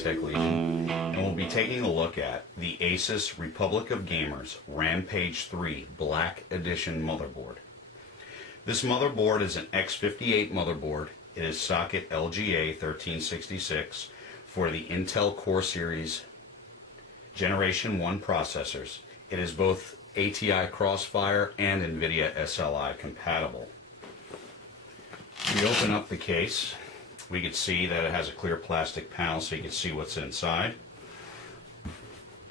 Tech Legion, and we'll be taking a look at the ASUS Republic of Gamers Rampage 3 Black Edition motherboard. This motherboard is an X58 motherboard. It is socket LGA 1366 for the Intel Core Series Generation 1 processors. It is both ATI Crossfire and NVIDIA SLI compatible. We open up the case. We can see that it has a clear plastic panel so you can see what's inside.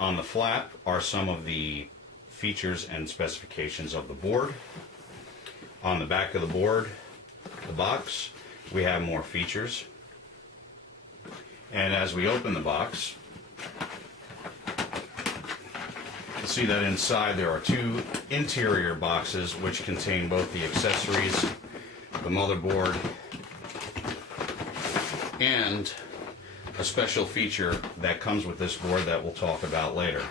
On the flap are some of the features and specifications of the board. On the back of the board, the box, we have more features. And as we open the box, you'll see that inside there are two interior boxes which contain both the accessories, the motherboard, and a special feature that comes with this board that we'll talk about later.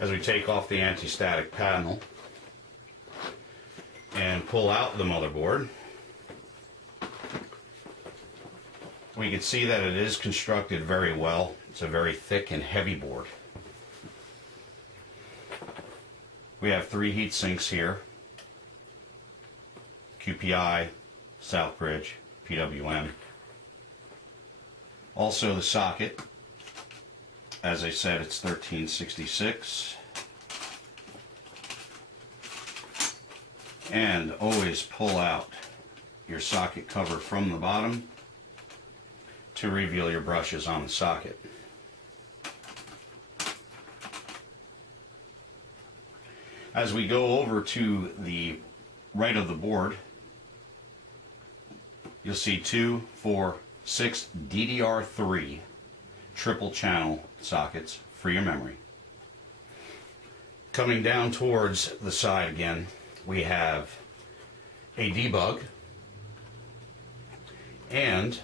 As we take off the anti-static panel and pull out the motherboard, we can see that it is constructed very well. It's a very thick and heavy board. We have three heat sinks here: QPI, Southbridge, PWM. Also the socket, as I said, it's 1366. And always pull out your socket cover from the bottom to reveal your brushes on the socket. As we go over to the right of the board, you'll see 2, 4, 6 DDR3 triple channel sockets for your memory. Coming down towards the side again, we have a debug, and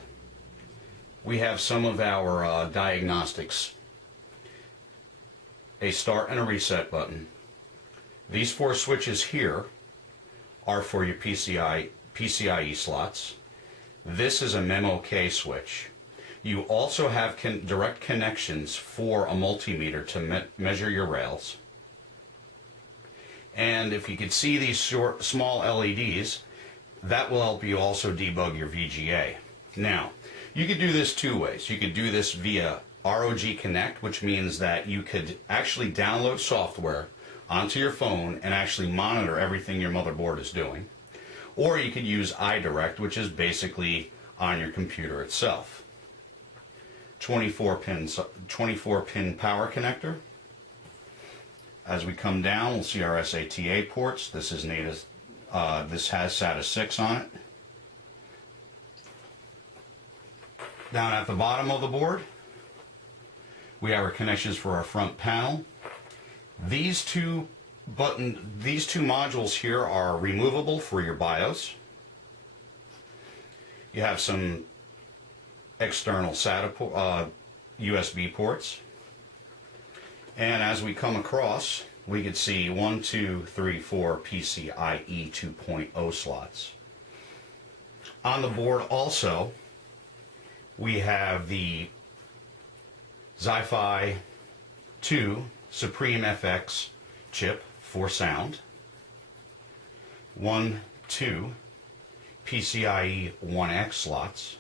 we have some of our diagnostics: a start and a reset button. These 4 switches here are for your PCIe slots. This is a MemOK switch. You also have direct connections for a multimeter to measure your rails. And if you could see these small LEDs, that will help you also debug your VGA. Now, you could do this 2 ways. You could do this via ROG Connect, which means that you could actually download software onto your phone and actually monitor everything your motherboard is doing. Or you could use iDirect, which is basically on your computer itself. 24 pin power connector. As we come down, we'll see our SATA ports. This is native. This has SATA 6 on it. Down at the bottom of the board, we have our connections for our front panel. These two modules here are removable for your BIOS. You have some external SATA USB ports. And as we come across, we could see 1, 2, 3, 4 PCIe 2.0 slots. On the board also, we have the Xi-Fi 2 Supreme FX chip for sound. 1, 2 PCIe 1X slots.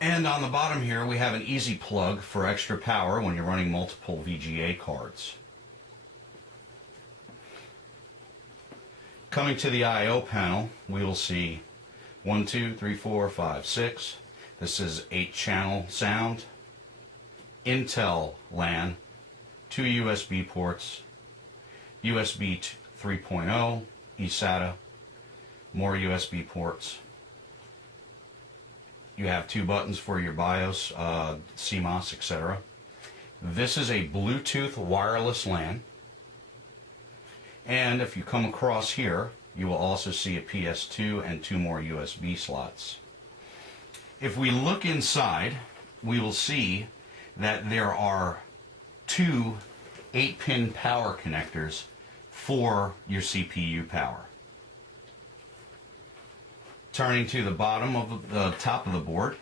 And on the bottom here, we have an easy plug for extra power when you're running multiple VGA cards. Coming to the I/O panel, we will see 1, 2, 3, 4, 5, 6. This is 8-channel sound, Intel LAN, 2 USB ports, USB 3.0, eSATA, more USB ports. You have 2 buttons for your BIOS, CMOS, etc. This is a Bluetooth wireless LAN. And if you come across here, you will also see a PS2 and 2 more USB slots. If we look inside, we will see that there are 2 8-pin power connectors for your CPU power. Turning to the bottom of the top of the board,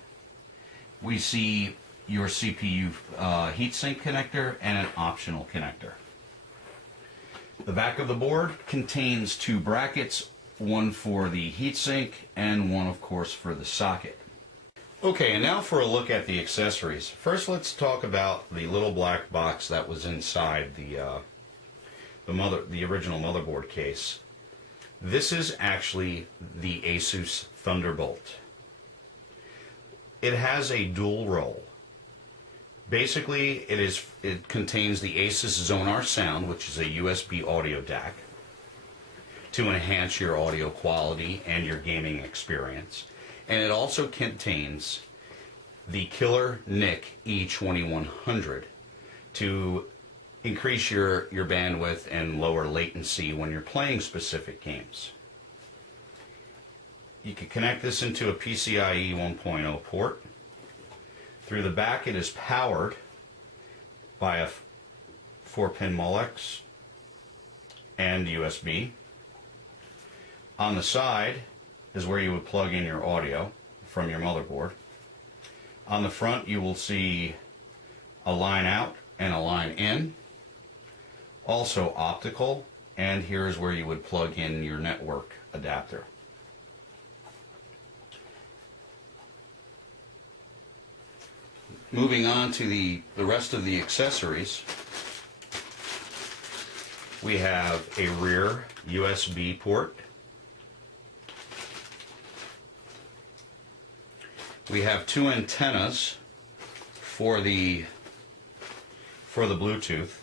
we see your CPU heatsink connector and an optional connector. The back of the board contains two brackets, one for the heatsink and one, of course, for the socket. Okay, and now for a look at the accessories. First, let's talk about the little black box that was inside the original motherboard case. This is actually the ASUS Thunderbolt. It has a dual role. Basically, it contains the ASUS Zonar sound, which is a USB audio DAC, to enhance your audio quality and your gaming experience. And it also contains the killer NIC E2100 to increase your bandwidth and lower latency when you're playing specific games. You can connect this into a PCIe 1.0 port. Through the back, it is powered by a 4-pin Molex and USB. On the side is where you would plug in your audio from your motherboard. On the front, you will see a line out and a line in. Also optical, and here's where you would plug in your network adapter. Moving on to the rest of the accessories, we have a rear USB port. We have two antennas for the Bluetooth,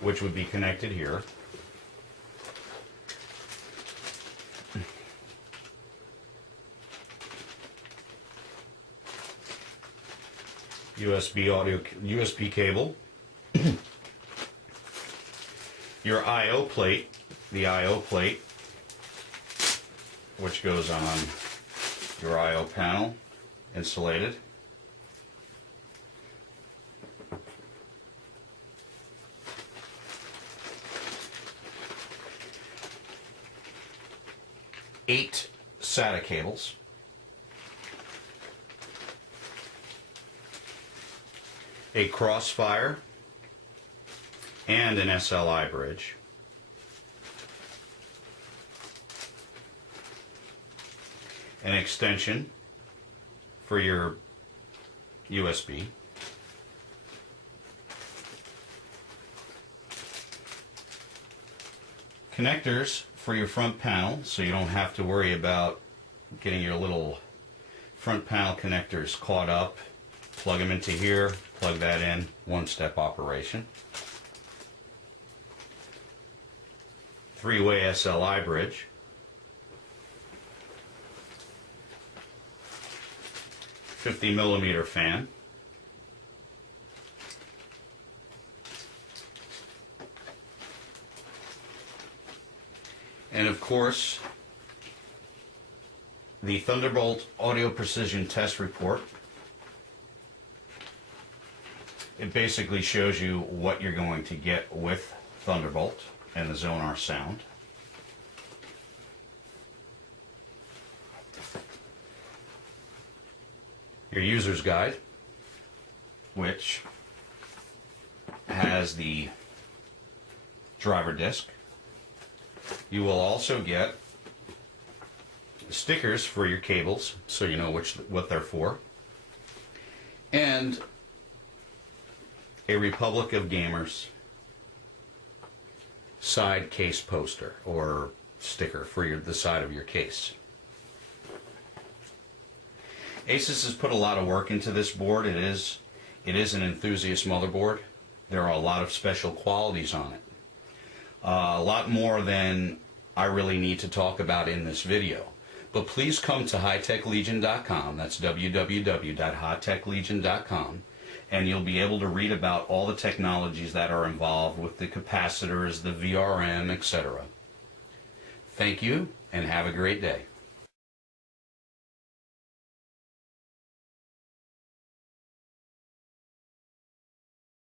which would be connected here. USB cable. Your I/O plate, the I/O plate, which goes on your I/O panel, insulated. Eight SATA cables. A crossfire and an SLI bridge. An extension for your USB. Connectors for your front panel, so you don't have to worry about getting your little front panel connectors caught up. Plug them into here, plug that in, one-step operation. Three-way SLI bridge. $50mm fan. And of course, the Thunderbolt Audio Precision Test Report. It basically shows you what you're going to get with Thunderbolt and the Zonar sound. Your user's guide, which has the driver disc. You will also get stickers for your cables, so you know what they're for, and a Republic of Gamers side case poster or sticker for the side of your case. ASUS has put a lot of work into this board. It is an enthusiast motherboard. There are a lot of special qualities on it. A lot more than I really need to talk about in this video. But please come to hightechlegion.com. That's www.hightechlegion.com. And you'll be able to read about all the technologies that are involved with the capacitors, the VRM, etc. Thank you, and have a great day.